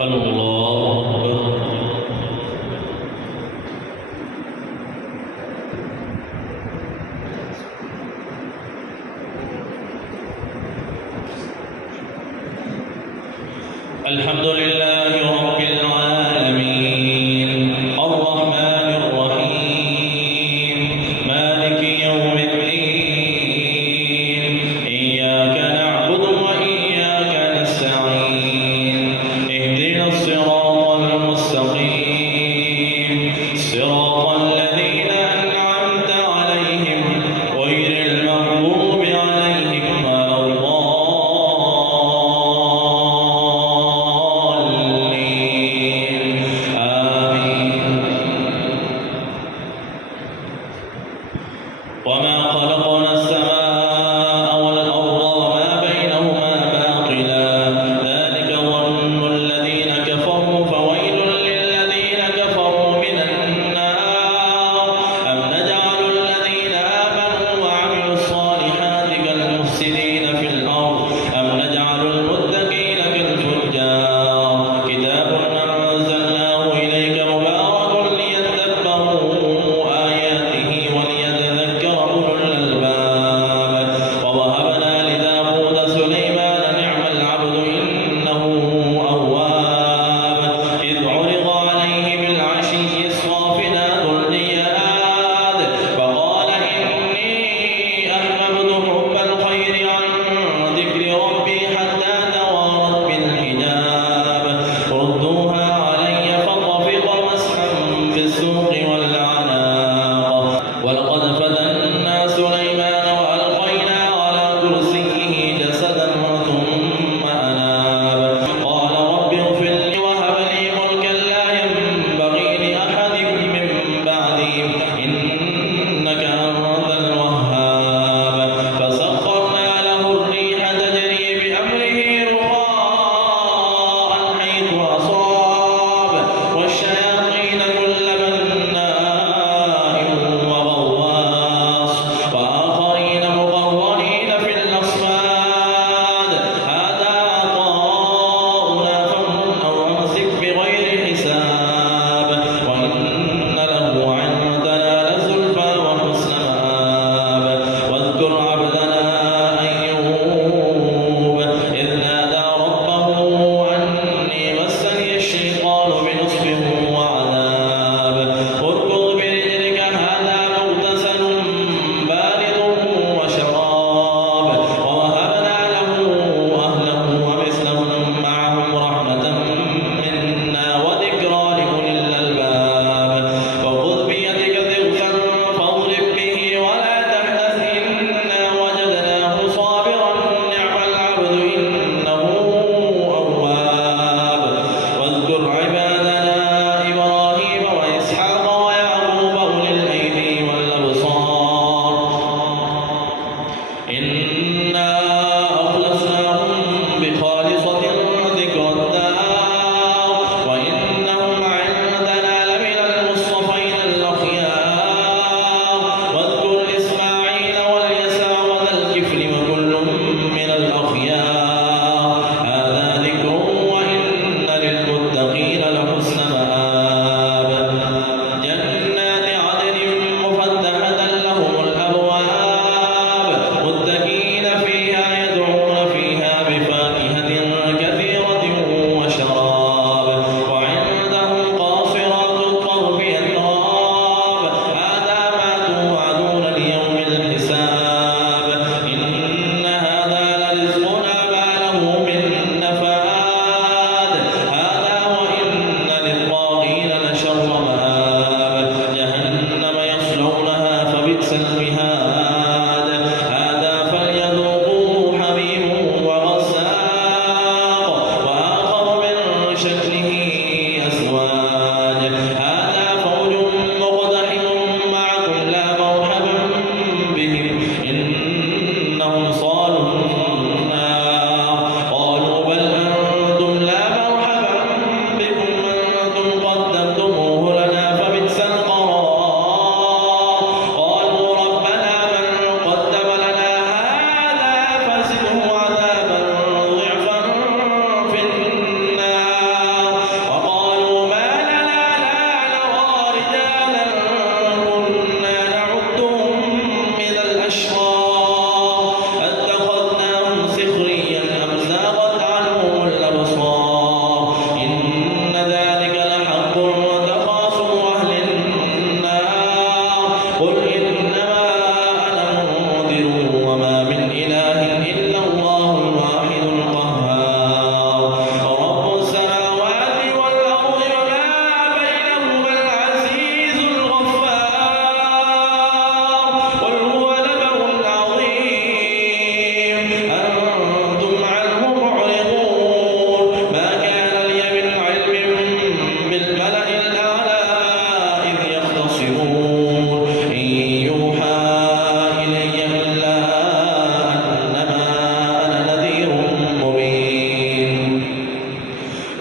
الله أكبر. الحمد لله رب العالمين الرحمن الرحيم مالك يوم الدين إياك نعبد وإياك نستعين اهدنا الصراط المستقيم صراط الذين أنعمت عليهم غير المغضوب عليهم ولا الضالين.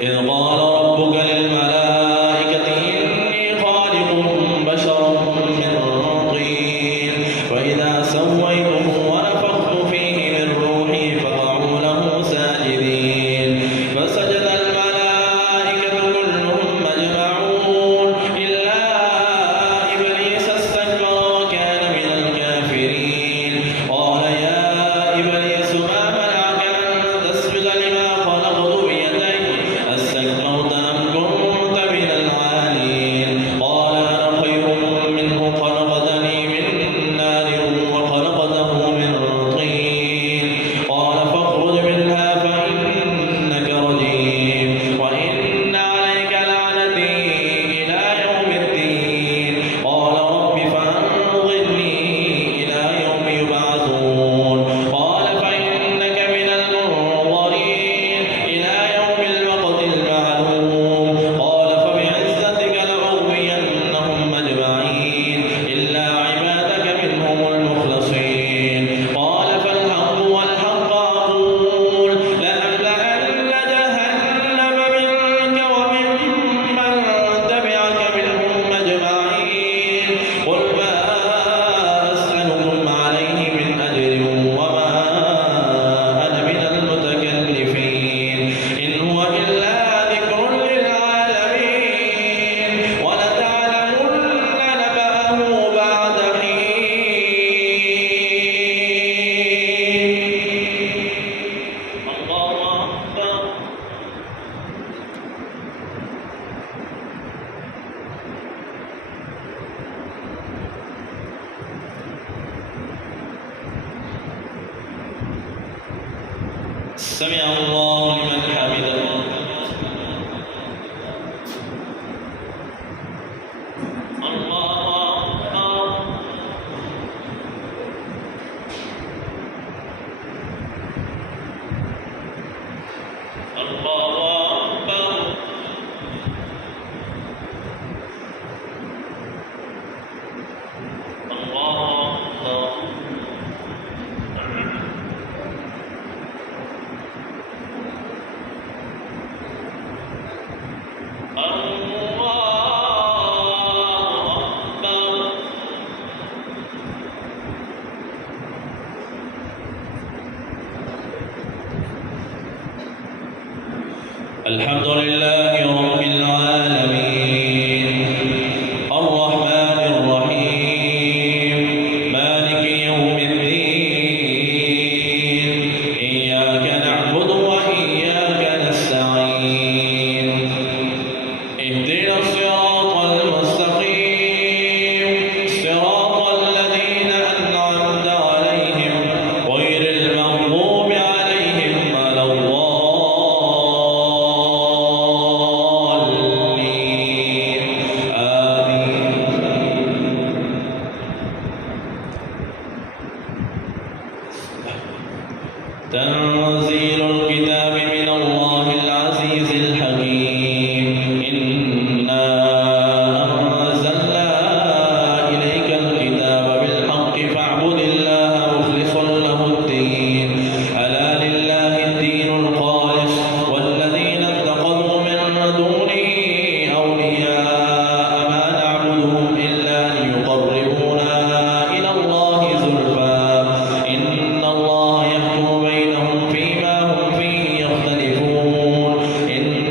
إذ قال ربك للملائكة إني خالق بشرا من طين فإذا سويته ونفخت فيه من روحي فقعوا له ساجدين فسجد الملائكة كلهم أجمعون إلا إبليس استكبر وكان من الكافرين قال يا إبليس ما منعك أن تسجد لما خلقت بيدي أستكبرت أم كنت من العالين قال أنا خير منه خلقتني من نار وخلقته من طين قال فاخرج منها فإنك رجيم وإن عليك لعنتي إلى يوم الدين قال رب فأنظرني إلى يوم يبعثون قال فإنك من المنظرين إلى يوم الوقت المعلوم قال فبعزتك لأغوينهم أجمعين إلا عبادك منهم المخلصين قال فالحق والحق أقول لأملأن جهنم منك وممن تبعك منهم أجمعين قل ما أسألكم عليه من أجر وما أنا من المتكلفين إن هو إلا ذكر للعالمين ولتعلمن نبأه بعد حين الله أكبر سمع الله لمن حمده الله أكبر الله أكبر الله أكبر الحمد لله رب العالمين الرحمن الرحيم مالك يوم الدين إياك نعبد وإياك نستعين اهدنا الصراط المستقيم صراط الذين أنعمت عليهم غير المغضوب عليهم ولا الضالين آمين تنزيل الكتاب من الله العزيز الحكيم إنا أنزلنا إليك الكتاب بالحق فاعبد الله مخلصا له الدين ألا لله الدين الخالص والذين اتخذوا من دونه أولياء ما نعبدهم إلا ليقربونا إلى الله زلفى إن الله يحكم بينهم فيما هم فيه يختلفون إن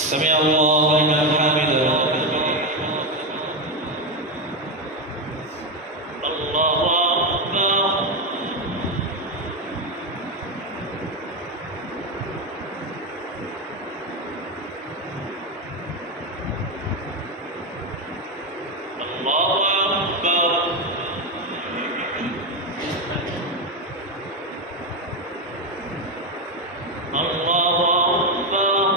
سمع الله لمن حمده. الله أكبر. الله أكبر. الله أكبر.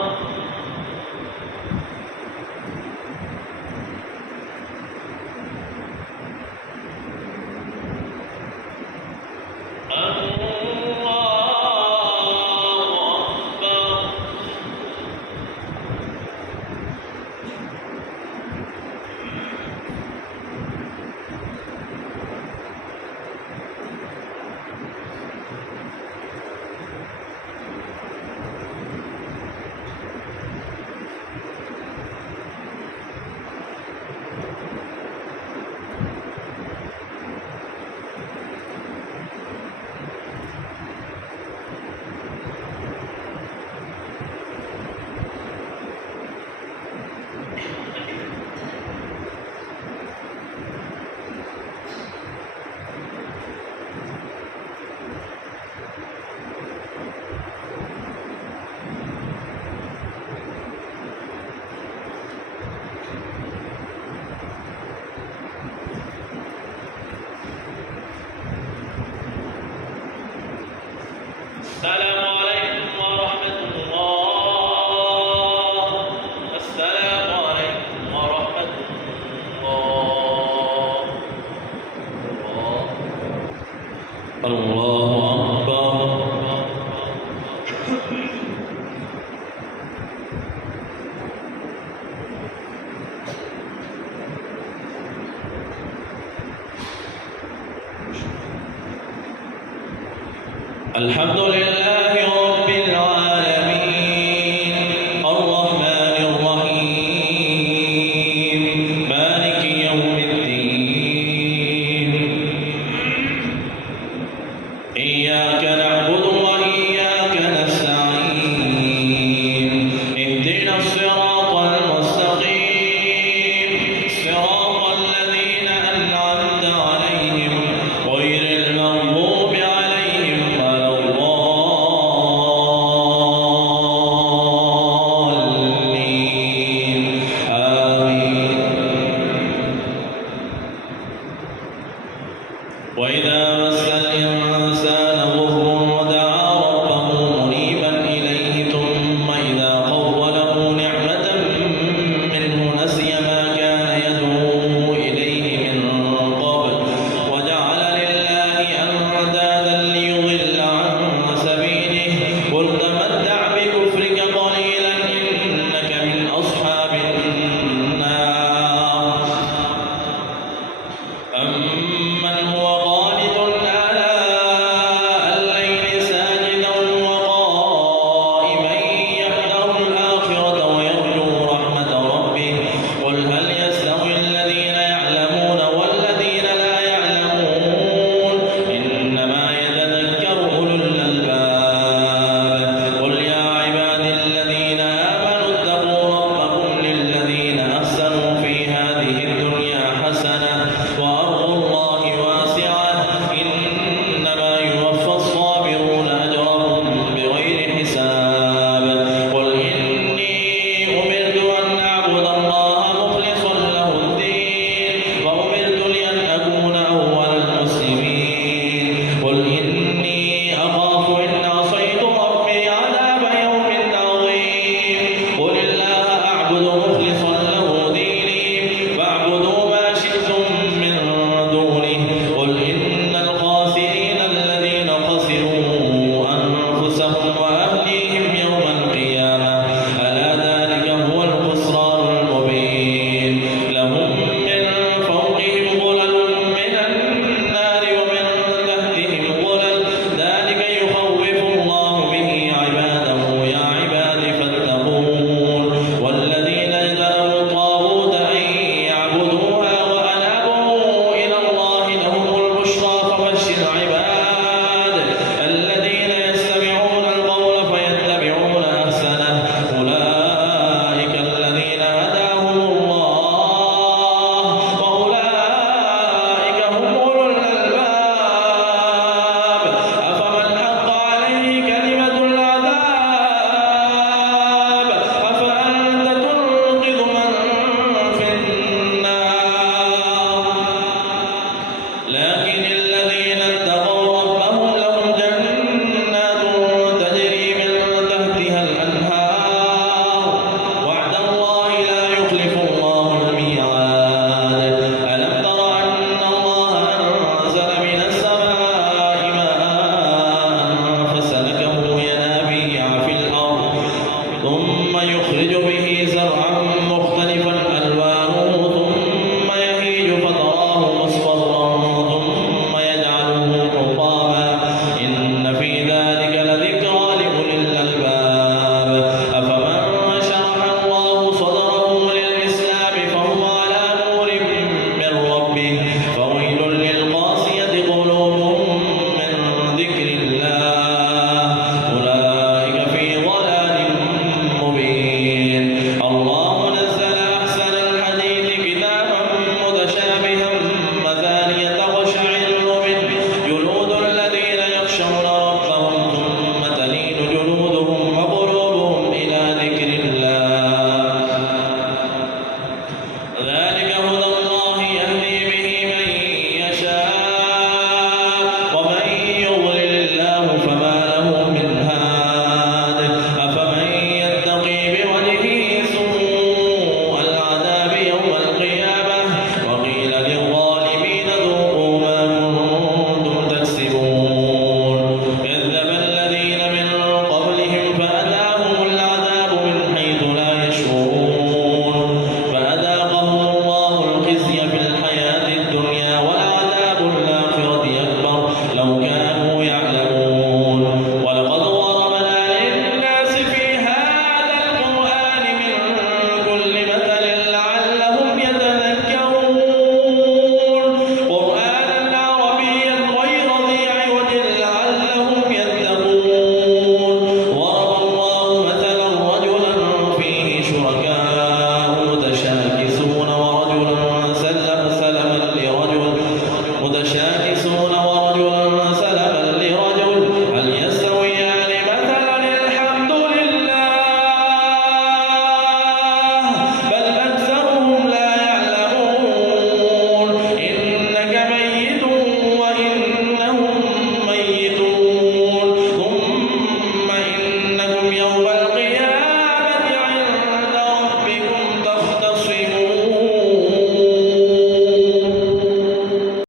السلام عليكم ورحمة الله. السلام عليكم ورحمة الله. الله أكبر. الحمد لله رب العالمين الرحمن الرحيم مالك يوم الدين إياك نعبد وإياك نستعين اهدنا الصراط المستقيم صراط الذين أنعمت عليهم غير المغضوب عليهم ولا الضالين آمين. وإذا مس الإنسان ضر دعا ربه منيبا إليه ثم إذا خوله نعمة منه نسي ما كان يدعو إليه من قبل وجعل لله أندادا ليضل عن سبيله قل تمتع بكفرك قليلا إنك من أصحاب النار. أمن هو قانت آلاء الليل ساجدا وقائما يحذر الآخرة ويرجو رحمة ربه قل هل يستوي الذين يعلمون والذين لا يعلمون إنما يتذكر أولو الألباب. قل يا عبادي الذين آمنوا اتقوا ربكم للذين أحسنوا في هذه الدنيا حسنة وأرض الله واسعة إنما يوفى الصابرون أجرهم بغير حساب. قل إني أمرت أن أعبد الله مخلصا له الدين وأمرت لأن أكون أول المسلمين. قل إني أخاف إن عصيت ربي عذاب يوم عظيم. قل الله أعبد مخلصا له ديني فاعبدوا ما شئتم من دونه. قل إن الخاسرين الذين خسروا أنفسهم وأهليهم